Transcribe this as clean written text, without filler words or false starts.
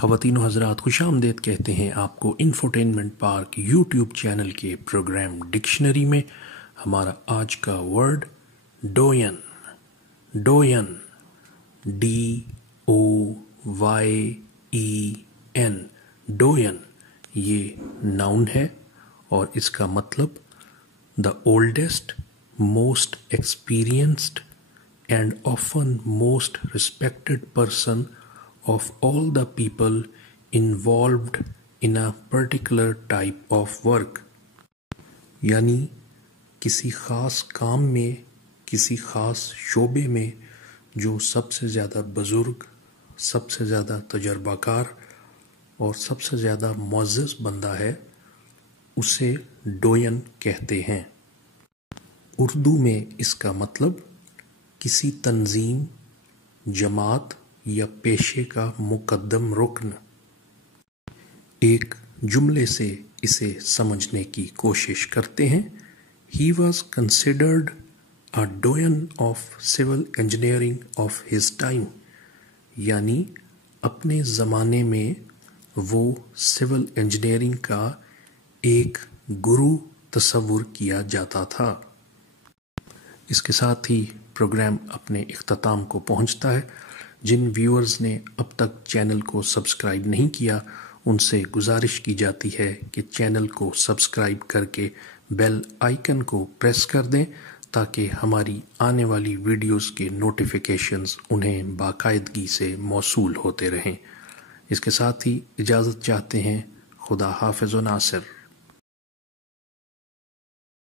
خواتین و حضرات خوش آمدید کہتے ہیں آپ کو انفوٹینمنٹ پارک یوٹیوب چینل کے پروگرام ڈکشنری میں۔ ہمارا آج کا ورڈ ڈوین، ڈوین DOYEN، ڈوین یہ ناؤن ہے اور اس کا مطلب the oldest, most experienced and often most respected person of all the people involved in a particular type of work، یعنی کسی خاص کام میں، کسی خاص شعبے میں جو سب سے زیادہ بزرگ، سب سے زیادہ تجربہ کار اور سب سے زیادہ معزز بندہ ہے، اسے ڈوین کہتے ہیں۔ اردو میں اس کا مطلب کسی تنظیم، جماعت یا پیشے کا مقدم رکن۔ ایک جملے سے اسے سمجھنے کی کوشش کرتے ہیں۔ He was considered a doyen of civil engineering of his time، یعنی اپنے زمانے میں وہ سول انجینئرنگ کا ایک گرو تصور کیا جاتا تھا۔ اس کے ساتھ ہی پروگرام اپنے اختتام کو پہنچتا ہے۔ جن ویورز نے اب تک چینل کو سبسکرائب نہیں کیا ان سے گزارش کی جاتی ہے کہ چینل کو سبسکرائب کر کے بیل آئیکن کو پریس کر دیں تاکہ ہماری آنے والی ویڈیوز کے نوٹیفیکیشنز انہیں باقاعدگی سے موصول ہوتے رہیں۔ اس کے ساتھ ہی اجازت چاہتے ہیں۔ خدا حافظ و ناصر۔